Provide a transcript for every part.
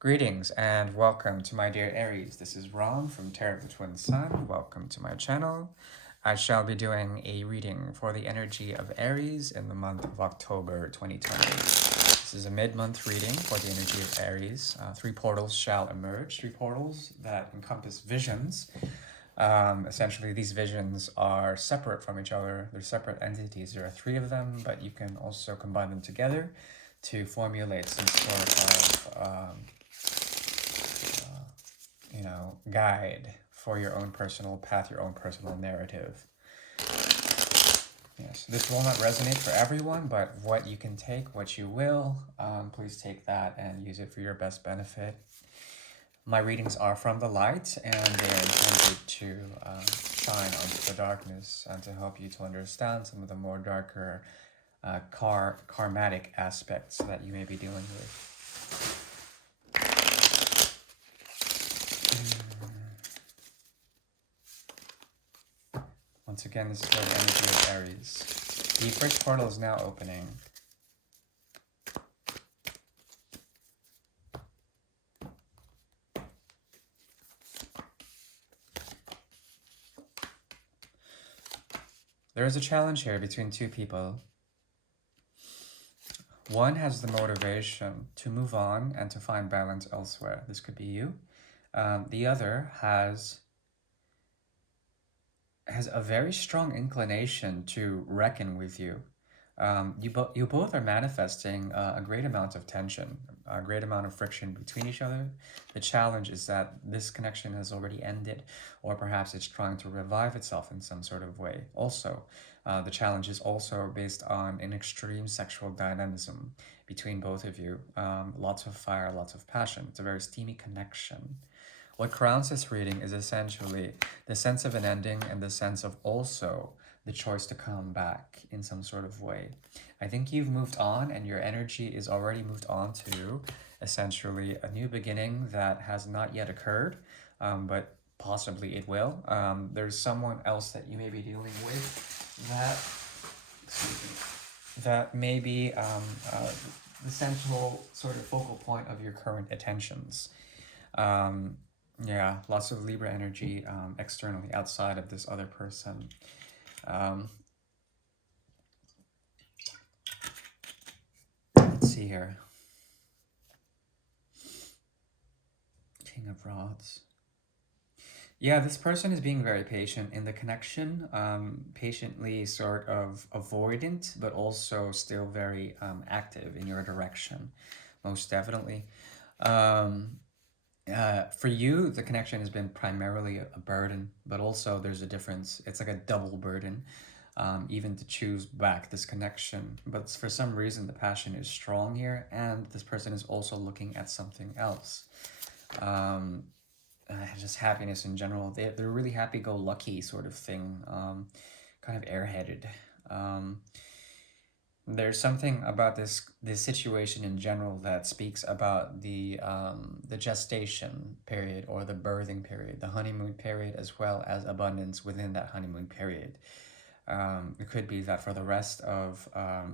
Greetings and welcome to my dear Aries. This is Ron from Tarot of the Twin Sun. Welcome to my channel. I shall be doing a reading for the energy of Aries in the month of October 2020. This is a mid-month reading for the energy of Aries. Three portals shall emerge, three portals that encompass visions. Essentially, these visions are separate from each other. They're separate entities. There are three of them, but you can also combine them together to formulate some sort of guide for your own personal path, your own personal narrative. Yes, this will not resonate for everyone, but what you can take, what you will, please take that and use it for your best benefit. My readings are from the light, and they are intended to shine onto the darkness and to help you to understand some of the more darker karmatic aspects that you may be dealing with. Once again, this is for the energy of Aries. The first portal is now opening. There is a challenge here between two people. One has the motivation to move on and to find balance elsewhere. This could be you. The other has a very strong inclination to reckon with you. You both are manifesting a great amount of tension, a great amount of friction between each other. The challenge is that this connection has already ended, or perhaps it's trying to revive itself in some sort of way. Also, the challenge is also based on an extreme sexual dynamism between both of you. Lots of fire, lots of passion. It's a very steamy connection. What crowns this reading is essentially the sense of an ending and the sense of also the choice to come back in some sort of way. I think you've moved on and your energy is already moved on to essentially a new beginning that has not yet occurred, but possibly it will. There's someone else that you may be dealing with that may be the central sort of focal point of your current attentions. Yeah, lots of Libra energy externally outside of this other person. Let's see here. King of Rods. Yeah, this person is being very patient in the connection, patiently sort of avoidant, but also still very active in your direction, most definitely. For you, the connection has been primarily a burden, but also there's a difference. It's like a double burden, even to choose back this connection. But for some reason, the passion is strong here, and this person is also looking at something else. Just happiness in general. They're really happy-go-lucky sort of thing, kind of airheaded. There's something about this situation in general that speaks about the gestation period or the birthing period, the honeymoon period, as well as abundance within that honeymoon period. It could be that for the rest of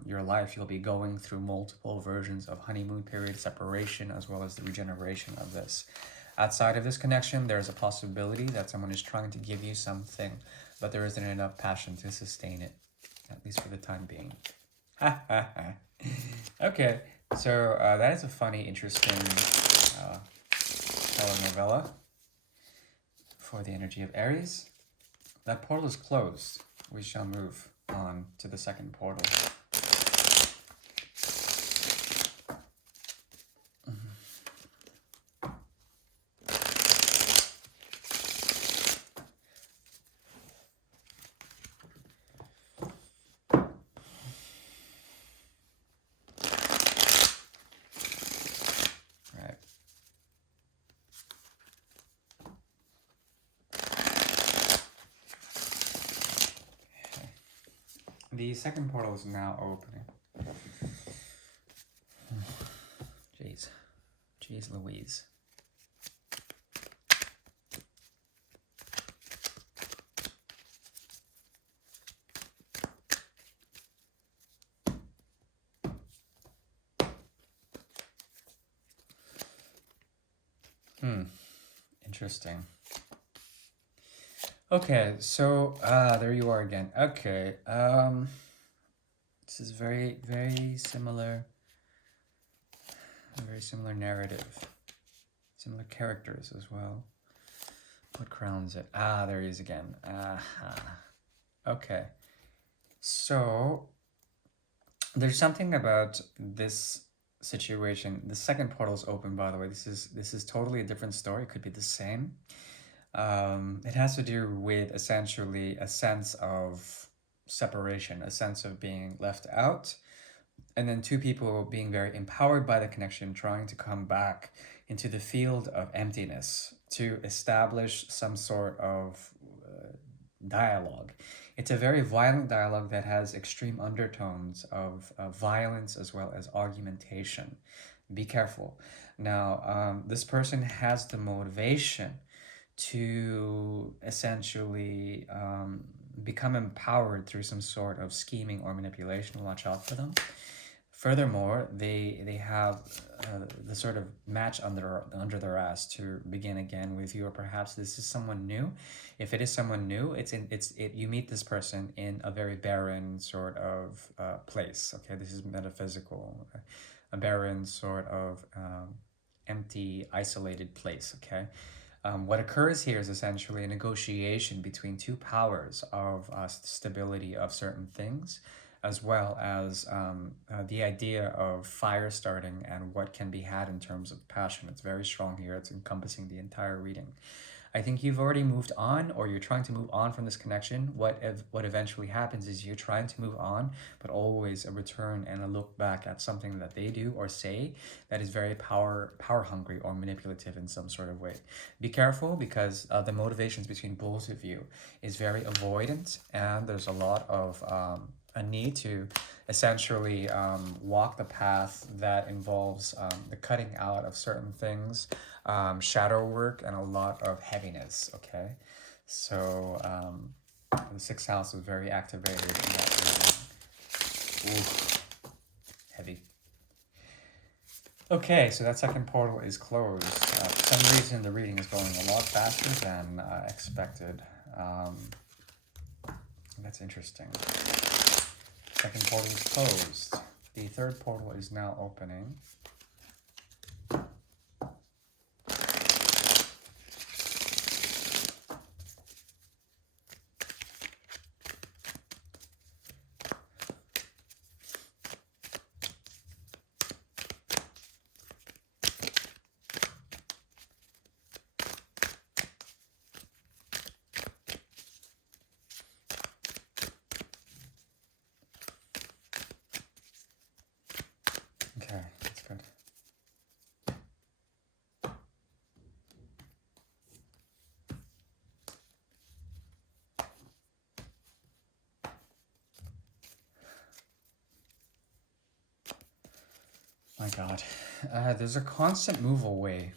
your life, you'll be going through multiple versions of honeymoon period separation, as well as the regeneration of this. Outside of this connection, there's a possibility that someone is trying to give you something, but there isn't enough passion to sustain it, at least for the time being. Okay, so that is a funny, interesting telenovela for the energy of Aries. That portal is closed. We shall move on to the second portal. The second portal is now opening. Jeez Louise. Interesting. Okay, so there you are again. Okay, this is very similar narrative, similar characters as well. What crowns it? Ah, there he is again. Okay, so there's something about this situation. The second portal is open, by the way. This is totally a different story. It could be the same. It has to do with essentially a sense of separation, a sense of being left out, and then two people being very empowered by the connection, trying to come back into the field of emptiness to establish some sort of dialogue. It's a very violent dialogue that has extreme undertones of violence as well as argumentation. Be careful. Now, this person has the motivation to essentially become empowered through some sort of scheming or manipulation. Watch out for them. Furthermore, they have the sort of match under their ass to begin again with you, or perhaps this is someone new. If it is someone new, you meet this person in a very barren sort of place. Okay, this is metaphysical, a barren sort of empty, isolated place. Okay, what occurs here is essentially a negotiation between two powers of stability of certain things, as well as the idea of fire starting and what can be had in terms of passion. It's very strong here. It's encompassing the entire reading. I think you've already moved on, or you're trying to move on from this connection. What eventually happens is you're trying to move on, but always a return and a look back at something that they do or say that is very power hungry or manipulative in some sort of way. Be careful, because the motivations between both of you is very avoidant, and there's a lot of a need to essentially walk the path that involves the cutting out of certain things, shadow work, and a lot of heaviness. Okay, so the sixth house was very activated in that reading. Ooh, heavy. Okay, so that second portal is closed. For some reason, the reading is going a lot faster than expected. That's interesting. Second portal is closed. The third portal is now opening. Okay, that's good. My God. There's a constant move away.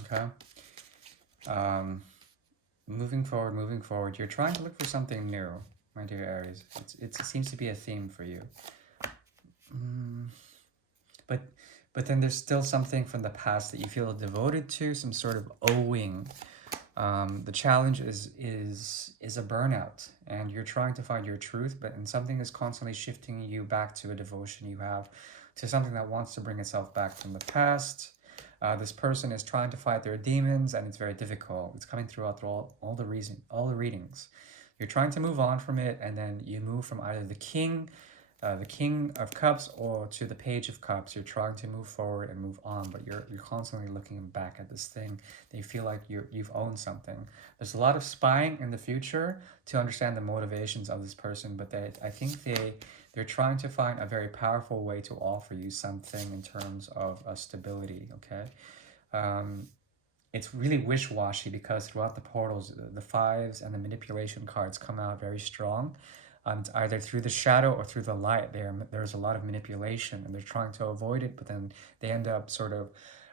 Okay. Moving forward. You're trying to look for something new, my dear Aries. It seems to be a theme for you. But then there's still something from the past that you feel devoted to, some sort of owing. The challenge is a burnout, and you're trying to find your truth, and something is constantly shifting you back to a devotion you have to something that wants to bring itself back from the past. This person is trying to fight their demons, and it's very difficult. It's coming throughout all the readings. You're trying to move on from it, and then you move from either the King of Cups or to the Page of Cups. You're trying to move forward and move on, but you're constantly looking back at this thing. They feel like you've owned something. There's a lot of spying in the future to understand the motivations of this person, but I think they're trying to find a very powerful way to offer you something in terms of stability. Okay. It's really wish-washy, because throughout the portals, the fives and the manipulation cards come out very strong. Either through the shadow or through the light, there's a lot of manipulation, and they're trying to avoid it, but then they end up sort of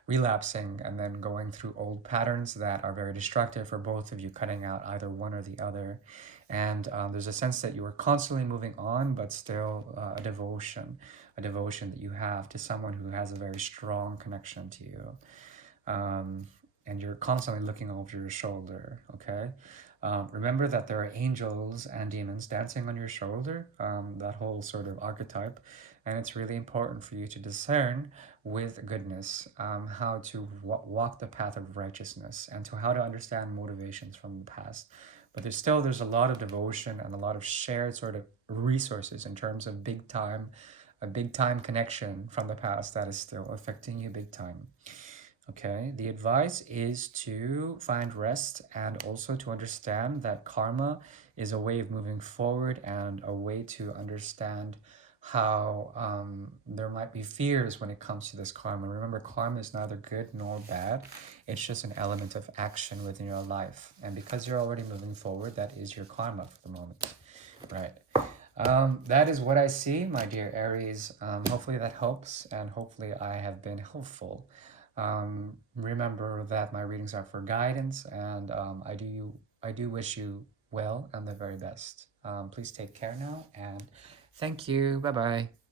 relapsing and then going through old patterns that are very destructive for both of you, cutting out either one or the other. And there's a sense that you are constantly moving on, but still a devotion that you have to someone who has a very strong connection to you. and you're constantly looking over your shoulder. Okay, remember that there are angels and demons dancing on your shoulder. That whole sort of archetype, and it's really important for you to discern with goodness how to walk the path of righteousness and to how to understand motivations from the past. But there's a lot of devotion and a lot of shared sort of resources in terms of a big time connection from the past that is still affecting you big time. Okay, the advice is to find rest and also to understand that karma is a way of moving forward and a way to understand how there might be fears when it comes to this karma. Remember, karma is neither good nor bad, it's just an element of action within your life. And because you're already moving forward, that is your karma for the moment, right? That is what I see, my dear Aries. Hopefully that helps, and hopefully I have been helpful. Remember that my readings are for guidance, and I do wish you well and the very best. Please take care now, and thank you. Bye bye.